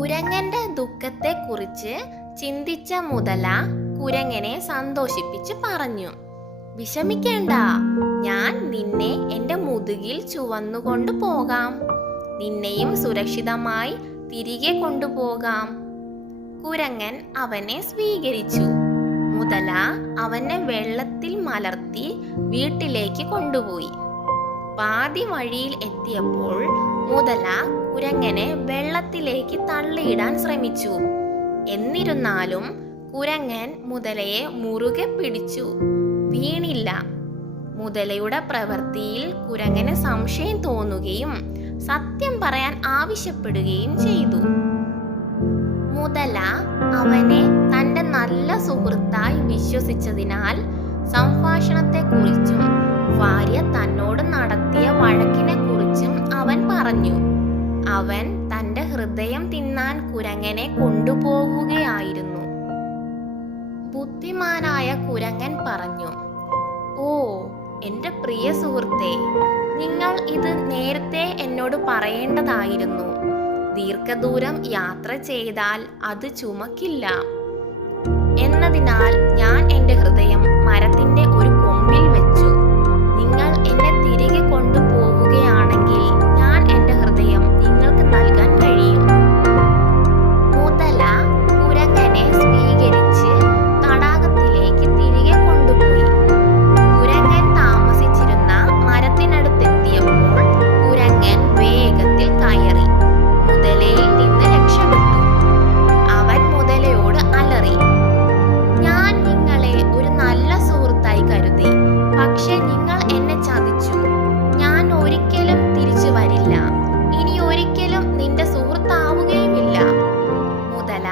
കുരങ്ങന്റെ ദുഃഖത്തെക്കുറിച്ച് ചിന്തിച്ച മുതല കുരങ്ങനെ സന്തോഷിപ്പിച്ച് പറഞ്ഞു, വിഷമിക്കേണ്ട, ഞാൻ നിന്നെ എൻ്റെ മുതുകിൽ ചുവന്നുകൊണ്ട് പോകാം. നിന്നെയും സുരക്ഷിതമായി തിരികെ കൊണ്ടുപോകാം. കുരങ്ങൻ അവനെ സ്വീകരിച്ചു. മുതല അവനെ വെള്ളത്തിൽ മലർത്തി വീട്ടിലേക്ക് കൊണ്ടുപോയി. പാതി വഴിയിൽ എത്തിയപ്പോൾ മുതല കുരങ്ങനെ വെള്ളത്തിലേക്ക് തള്ളിയിടാൻ ശ്രമിച്ചു. എന്നിരുന്നാലും കുരങ്ങൻ മുതലയെ മുറുകെ പിടിച്ചു. വീണില്ല. മുതലയുടെ പ്രവൃത്തിയിൽ കുരങ്ങനെ സംശയം തോന്നുകയും സത്യം പറയാൻ ആവശ്യപ്പെടുകയും ചെയ്തു. മുതല അവനെ തൻ്റെ നല്ല സുഹൃത്തായി വിശ്വസിച്ചതിനാൽ സംഭാഷണത്തെക്കുറിച്ചും ഭാര്യ തന്നോട് നടത്തിയ വഴക്കിനെ കുറിച്ചും അവൻ പറഞ്ഞു. അവൻ തൻ്റെ ഹൃദയം തിന്നാൻ കുരങ്ങനെ കൊണ്ടുപോകുകയായിരുന്നു. ബുദ്ധിമാനായ കുരങ്ങൻ പറഞ്ഞു, ഓ എൻ്റെ പ്രിയ സുഹൃത്തേ, നിങ്ങൾ ഇത് നേരത്തെ എന്നോട് പറയേണ്ടതായിരുന്നു. ദീർഘദൂരം യാത്ര ചെയ്താൽ അത് ചുമക്കില്ല എന്നതിനാൽ ഞാൻ എൻ്റെ ഹൃദയം മരത്തിൻ്റെ ഒരു കൊമ്പിൽ വെച്ചു. നിങ്ങൾ എന്നെ തിരികെ കൊണ്ടുപോവുകയാണെങ്കിൽ ഞാൻ എൻ്റെ ഹൃദയം നിങ്ങൾക്ക് നൽകാൻ കഴിയും. മുതല കുരങ്ങനെ സ്വീകരിച്ച് തടാകത്തിലേക്ക് തിരികെ കൊണ്ടുപോയി. കുരങ്ങൻ താമസിച്ചിരുന്ന മരത്തിനടുത്തെത്തിയപ്പോൾ കുരങ്ങൻ വേഗത്തിൽ കയറി മുതലയിൽ നിന്ന് രക്ഷപ്പെട്ടു. അവൻ മുതലയോട് അലറി, ഞാൻ നിങ്ങളെ ഒരു നല്ല സുഹൃത്തായി കരുതി, പക്ഷെ നിങ്ങൾ എന്നെ ചതിച്ചു. ഞാൻ ഒരിക്കലും തിരിച്ചു വരില്ല. ഇനി ഒരിക്കലും നിന്റെ സുഹൃത്താവുകയുമില്ല. മുതല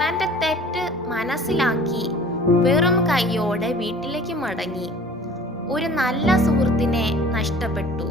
തന്റെ തെറ്റ് മനസ്സിലാക്കി വെറും കൈയോടെ വീട്ടിലേക്ക് മടങ്ങി. ഒരു നല്ല സുഹൃത്തിനെ നഷ്ടപ്പെട്ടു.